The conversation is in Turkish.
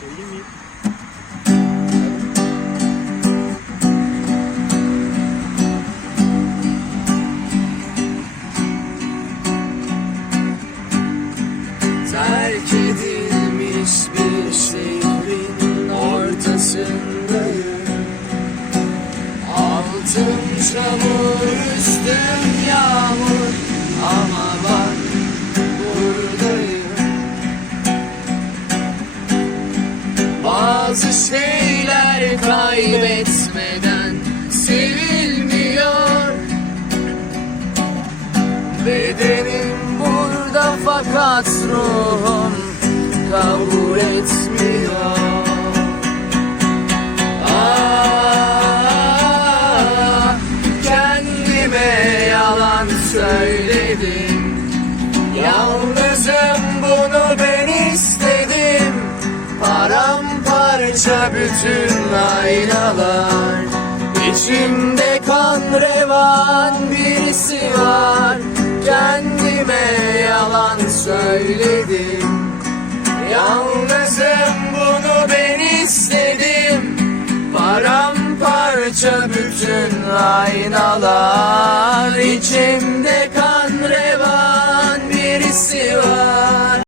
Söyleyeyim mi? Terk edilmiş bir şehrin ortasındayım Altın çamur üstüm Bazı şeyler kaybetmeden sevilmiyor. Bedenim burada fakat ruhum kabul etmiyor. Ah, kendime yalan söyledim. Yalnızım bunu ben Paramparça bütün aynalar İçimde kan revan birisi var. Kendime yalan söyledim. Yalnızım bunu ben istedim. Paramparça bütün aynalar İçimde kan revan birisi var